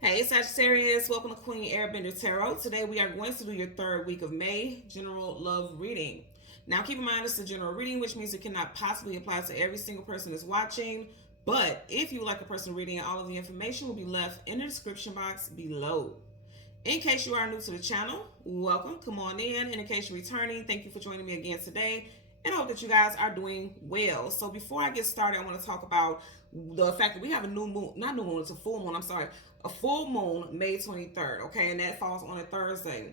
Hey Sagittarius, welcome to Queen Airbender Tarot. Today we are going to do your third week of May general love reading. Now keep in mind it's a general reading, which means it cannot possibly apply to every single person that's watching. But if you would like a person reading, all of the information will be left in the description box below. In case you are new to the channel, welcome, come on in. And in case you're returning, thank you for joining me again today. And I hope that you guys are doing well. So before I get started, I want to talk about the fact that we have a new moon, not new moon, it's a full moon, I'm sorry, a full moon May 23rd, okay, and that falls on a Thursday.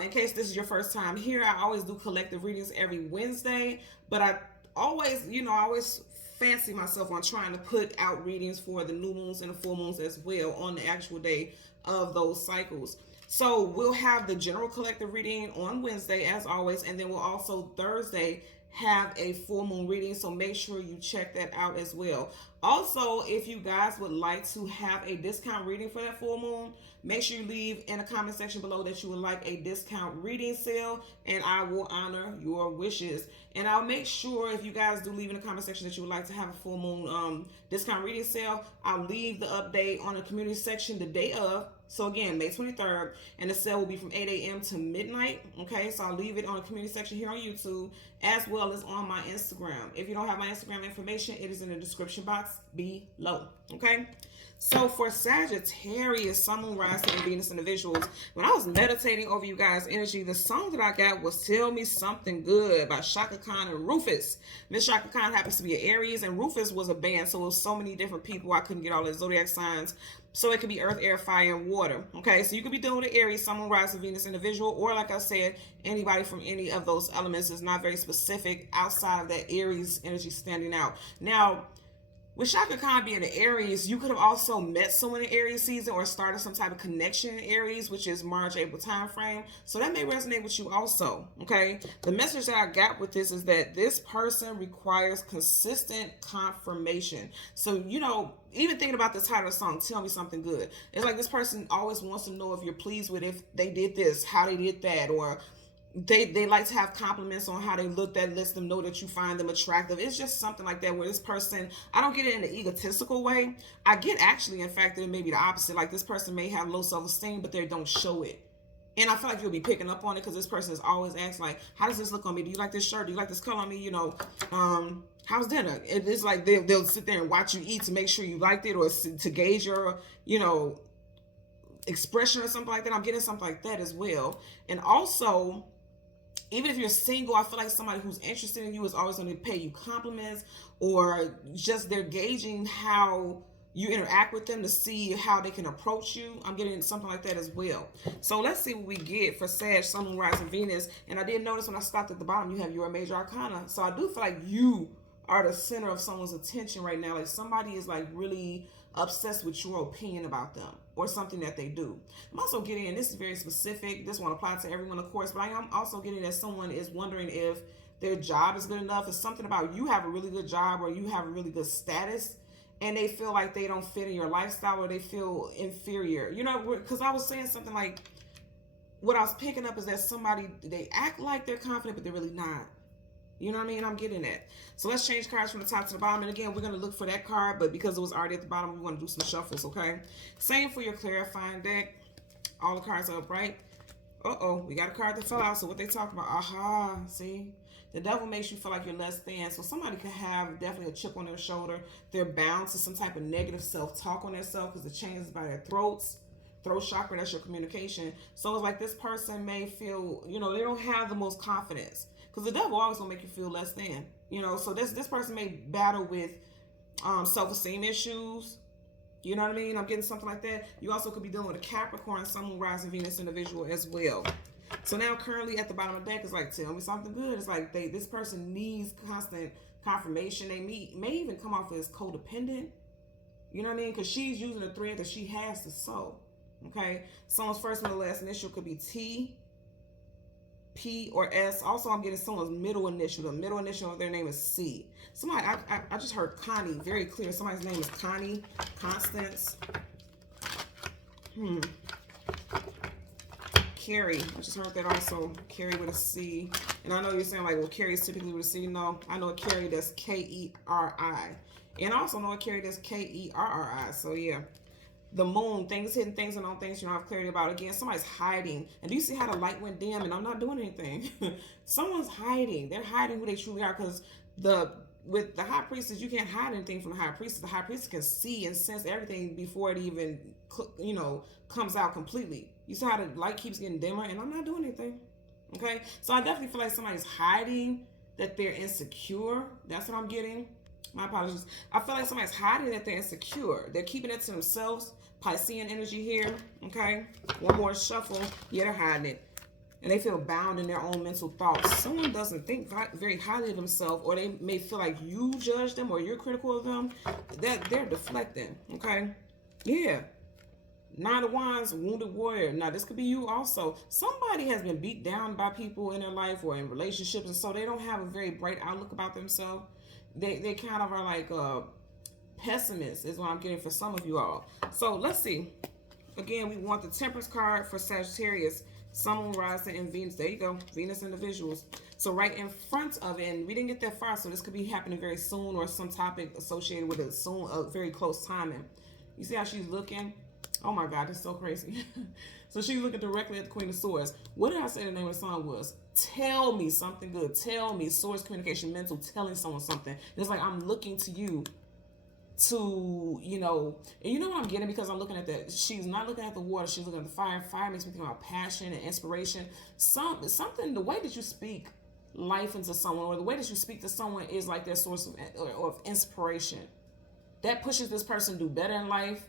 In case this is your first time here, I always do collective readings every Wednesday, but I always fancy myself on trying to put out readings for the new moons and the full moons as well on the actual day of those cycles. So we'll have the general collective reading on Wednesday as always, and then we'll also Thursday have a full moon reading, so make sure you check that out as well. Also, if you guys would like to have a discount reading for that full moon, make sure you leave in the comment section below that you would like a discount reading sale, and I will honor your wishes. And I'll make sure if you guys do leave in the comment section that you would like to have a full moon discount reading sale, I'll leave the update on the community section the day of. So again, May 23rd, and the sale will be from 8 a.m. to midnight. Okay, so I'll leave it on the community section here on YouTube as well as on my Instagram. If you don't have my Instagram information, it is in the description box below. Okay, so for Sagittarius, Sun, Moon, Rising, and Venus individuals, when I was meditating over you guys' energy, the song that I got was Tell Me Something Good by Shaka Khan and Rufus. Miss Shaka Khan happens to be an Aries, and Rufus was a band, so it was so many different people. I couldn't get all the zodiac signs. So it could be earth, air, fire, and water. Okay, so you could be dealing with an Aries, Sun, Moon, Rising, Venus individual, or like I said, anybody from any of those elements. Is not very specific outside of that Aries energy standing out. Now, with Shaka Khan being an Aries, you could have also met someone in Aries season or started some type of connection in Aries, which is March, April time frame. So that may resonate with you also, okay? The message that I got with this is that this person requires consistent confirmation. So, even thinking about the title of the song, Tell Me Something Good. It's like this person always wants to know if you're pleased with if they did this, how they did that, or they like to have compliments on how they look. That lets them know that you find them attractive. It's just something like that where this person, I don't get it in an egotistical way. I get actually, in fact, that it may be the opposite. Like this person may have low self-esteem, but they don't show it. And I feel like you'll be picking up on it because this person is always asking, like, how does this look on me? Do you like this shirt? Do you like this color on me? How's dinner? It's like they'll sit there and watch you eat to make sure you liked it, or to gauge your, expression or something like that. I'm getting something like that as well. And also, even if you're single, I feel like somebody who's interested in you is always going to pay you compliments, or just they're gauging how you interact with them to see how they can approach you. I'm getting something like that as well. So let's see what we get for Sag, Sun, Moon, Rising, Venus. And I did notice when I stopped at the bottom, you have your major arcana. So I do feel like you are the center of someone's attention right now. Like somebody is like really obsessed with your opinion about them or something that they do. I'm also getting, and this is very specific, this won't apply to everyone of course, but I am also getting that someone is wondering if their job is good enough. It's something about you have a really good job or you have a really good status, and they feel like they don't fit in your lifestyle or they feel inferior. Because I was saying something like, what I was picking up is that somebody, they act like they're confident, but they're really not. You know what I mean? I'm getting that. So let's change cards from the top to the bottom. And again, we're going to look for that card, but because it was already at the bottom, we want to do some shuffles, okay? Same for your clarifying deck. All the cards are up, right? Uh-oh, we got a card that fell out. So what they talk about? Aha, see? The devil makes you feel like you're less than. So somebody could have definitely a chip on their shoulder. They're bound to some type of negative self-talk on themselves because the chain is by their throats. Throat chakra, that's your communication. So it's like this person may feel, they don't have the most confidence. Because the devil always gonna make you feel less than, So this person may battle with self-esteem issues. You know what I mean? I'm getting something like that. You also could be dealing with a Capricorn, Sun, Moon, Rising, Venus individual as well. So now currently at the bottom of the deck is like, tell me something good. It's like this person needs constant confirmation. They may even come off as codependent. You know what I mean? Because she's using a thread that she has to sew. Okay? Someone's first and last initial could be T, P, or S. Also, I'm getting someone's middle initial. The middle initial of their name is C. Somebody, I just heard Connie very clear. Somebody's name is Connie, Constance. Carrie, I just heard that also. Carrie with a C. And I know you're saying like, well, Carrie is typically with a C. No, I know a Carrie that's Keri. And I also know a Carrie that's Kerri. So yeah. The moon, things hidden, things and on things you don't have clarity about. Again, somebody's hiding. And do you see how the light went dim and I'm not doing anything? Someone's hiding. They're hiding who they truly are, because with the high priestess, you can't hide anything from the high priestess. The high priestess can see and sense everything before it even, comes out completely. You see how the light keeps getting dimmer and I'm not doing anything. Okay? So I definitely feel like somebody's hiding that they're insecure. That's what I'm getting. My apologies. I feel like somebody's hiding that they're insecure. They're keeping it to themselves. Piscean energy here. Okay? One more shuffle. Yeah, they're hiding it. And they feel bound in their own mental thoughts. Someone doesn't think very highly of themselves, or they may feel like you judge them or you're critical of them. That they're deflecting. Okay? Yeah. Nine of Wands, wounded warrior. Now, this could be you also. Somebody has been beat down by people in their life or in relationships, and so they don't have a very bright outlook about themselves. They kind of are like pessimists, is what I'm getting for some of you all. So let's see. Again, we want the Temperance card for Sagittarius, Sun, Moon, Rising, and Venus. There you go, Venus individuals. So right in front of it, and we didn't get that far, so this could be happening very soon, or some topic associated with it soon, very close timing. You see how she's looking? Oh my God, that's so crazy. So she's looking directly at the Queen of Swords. What did I say the name of the song was? Tell me something good. Tell me. Swords, communication, mental, telling someone something. It's like I'm looking to you to, and you know what I'm getting, because I'm looking at that. She's not looking at the water. She's looking at the fire. Fire makes me think about passion and inspiration. Something, the way that you speak life into someone, or the way that you speak to someone, is like their source of inspiration. That pushes this person to do better in life.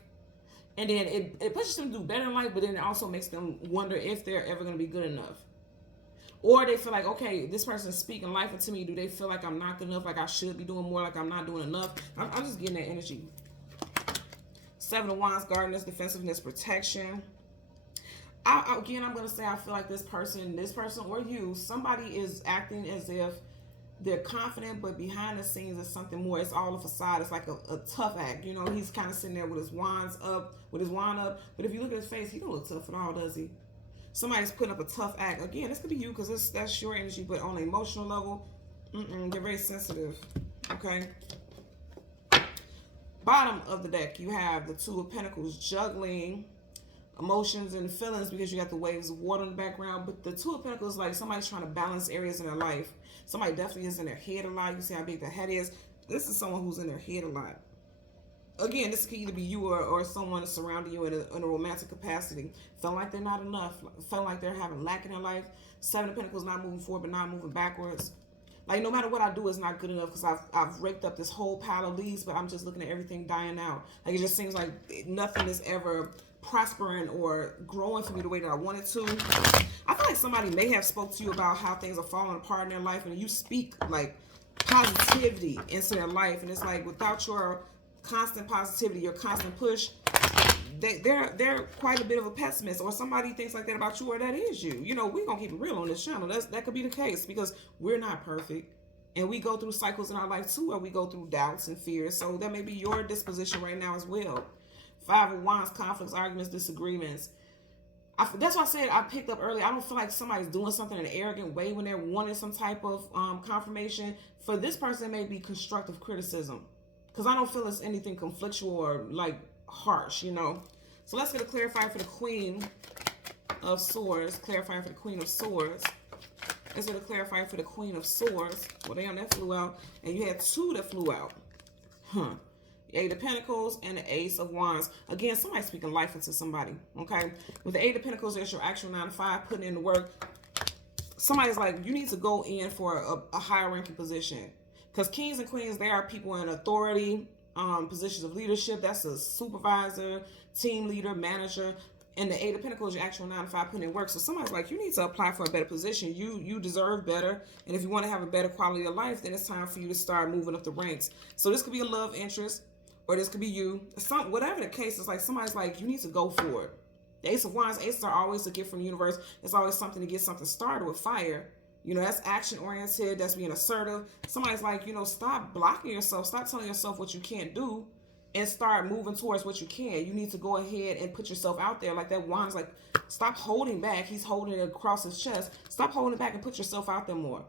And then it pushes them to do better in life, but then it also makes them wonder if they're ever going to be good enough. Or they feel like, okay, this person's speaking life into me. Do they feel like I'm not good enough, like I should be doing more, like I'm not doing enough? I'm just getting that energy. Seven of Wands, guardedness, defensiveness, protection. Again, I'm going to say I feel like this person or you, somebody is acting as if they're confident, but behind the scenes is something more. It's all a facade. It's like a tough act. He's kind of sitting there with his wand up. But if you look at his face, he don't look tough at all, does he? Somebody's putting up a tough act. Again, this could be you, because that's your energy, but on an emotional level, they're very sensitive. Okay. Bottom of the deck, you have the Two of Pentacles, juggling emotions and feelings, because you got the waves of water in the background. But the Two of Pentacles, like somebody's trying to balance areas in their life. Somebody definitely is in their head a lot. You see how big the head is. This is someone who's in their head a lot. Again, this could either be you or someone surrounding you in a romantic capacity. Feel like they're not enough. Feel like they're having lack in their life. Seven of Pentacles, not moving forward, but not moving backwards. Like, no matter what I do, it's not good enough, because I've raked up this whole pile of leaves, but I'm just looking at everything dying out. Like, it just seems like nothing is ever prospering or growing for me the way that I want it to. I feel like somebody may have spoke to you about how things are falling apart in their life, and you speak like positivity into their life, and it's like without your constant positivity, your constant push, they're quite a bit of a pessimist, or somebody thinks like that about you, or that is you. We're gonna keep it real on this channel. That could be the case, because we're not perfect, and we go through cycles in our life too, where we go through doubts and fears. So that may be your disposition right now as well. Five of Wands, conflicts, arguments, disagreements. That's why I said I picked up earlier. I don't feel like somebody's doing something in an arrogant way when they're wanting some type of confirmation. For this person, it may be constructive criticism, because I don't feel it's anything conflictual or like harsh, So let's get a clarifier for the Queen of Swords. Clarifying for the Queen of Swords. Let's get a clarifier for the Queen of Swords. Well, damn, that flew out. And you had two that flew out. Eight of Pentacles and the Ace of Wands. Again, somebody's speaking life into somebody, okay? With the Eight of Pentacles, there's your actual 9 to 5, putting in the work. Somebody's like, you need to go in for a higher ranking position. Because kings and queens, they are people in authority, positions of leadership. That's a supervisor, team leader, manager. And the Eight of Pentacles, your actual 9 to 5, putting in work. So somebody's like, you need to apply for a better position. You deserve better. And if you want to have a better quality of life, then it's time for you to start moving up the ranks. So this could be a love interest, or this could be you. Whatever the case is, like somebody's like, you need to go for it. The Ace of Wands, aces are always a gift from the universe. It's always something to get something started with fire. That's action oriented. That's being assertive. Somebody's like, stop blocking yourself. Stop telling yourself what you can't do, and start moving towards what you can. You need to go ahead and put yourself out there. Like that Wand's like, stop holding back. He's holding it across his chest. Stop holding back and put yourself out there more.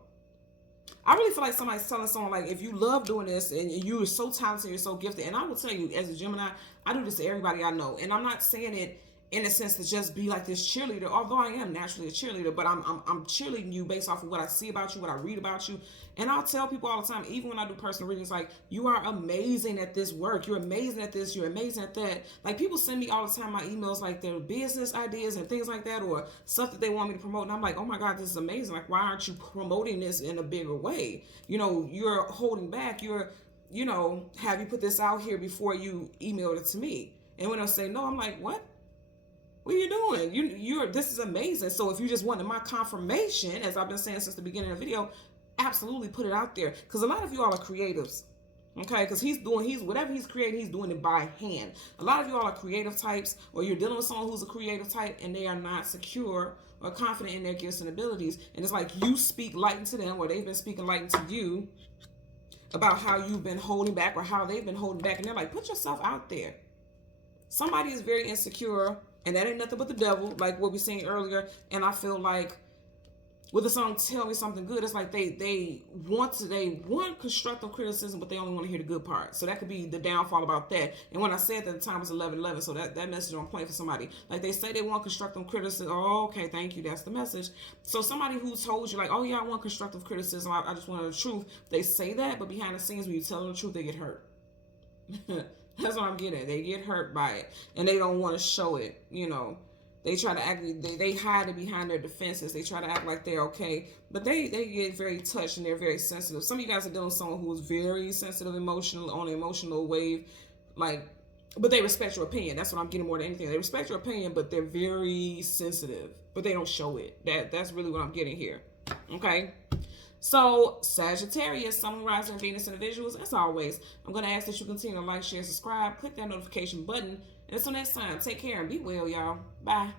I really feel like somebody's telling someone, like, if you love doing this and you're so talented, you're so gifted. And I will tell you, as a Gemini, I do this to everybody I know. And I'm not saying it in a sense to just be like this cheerleader, although I am naturally a cheerleader, but I'm cheerleading you based off of what I see about you, what I read about you. And I'll tell people all the time, even when I do personal readings, like, you are amazing at this work, you're amazing at this, you're amazing at that. Like, people send me all the time my emails, like their business ideas and things like that, or stuff that they want me to promote, and I'm like, oh my God, this is amazing. Like, why aren't you promoting this in a bigger way? You know, you're holding back, have you put this out here before you emailed it to me? And when I say no, I'm like, what are you doing? This is amazing. So if you just wanted my confirmation, as I've been saying since the beginning of the video, absolutely put it out there. Because a lot of you all are creatives. Okay, because whatever he's creating, he's doing it by hand. A lot of you all are creative types, or you're dealing with someone who's a creative type and they are not secure or confident in their gifts and abilities. And it's like you speak light into them, or they've been speaking light into you about how you've been holding back or how they've been holding back. And they're like, put yourself out there. Somebody is very insecure, and that ain't nothing but the devil, like what we seen earlier. And I feel like with the song Tell Me Something Good, it's like they want constructive criticism, but they only want to hear the good part. So that could be the downfall about that. And when I said that, the time was 11:11, so that message on point for somebody. Like, they say they want constructive criticism. Oh, okay, thank you, that's the message. So somebody who told you, like, oh yeah, I want constructive criticism, I just want the truth. They say that, but behind the scenes, when you tell them the truth, they get hurt. That's what I'm getting. They get hurt by it, and they don't want to show it. They try to act. They hide it behind their defenses. They try to act like they're okay, but they get very touched and they're very sensitive. Some of you guys are dealing with someone who is very sensitive, emotional, on an emotional wave, like. But they respect your opinion. That's what I'm getting more than anything. They respect your opinion, but they're very sensitive. But they don't show it. That's really what I'm getting here. Okay. So, Sagittarius, Sun, Rising, Venus, individuals, as always, I'm going to ask that you continue to like, share, subscribe, click that notification button. And until next time, take care and be well, y'all. Bye.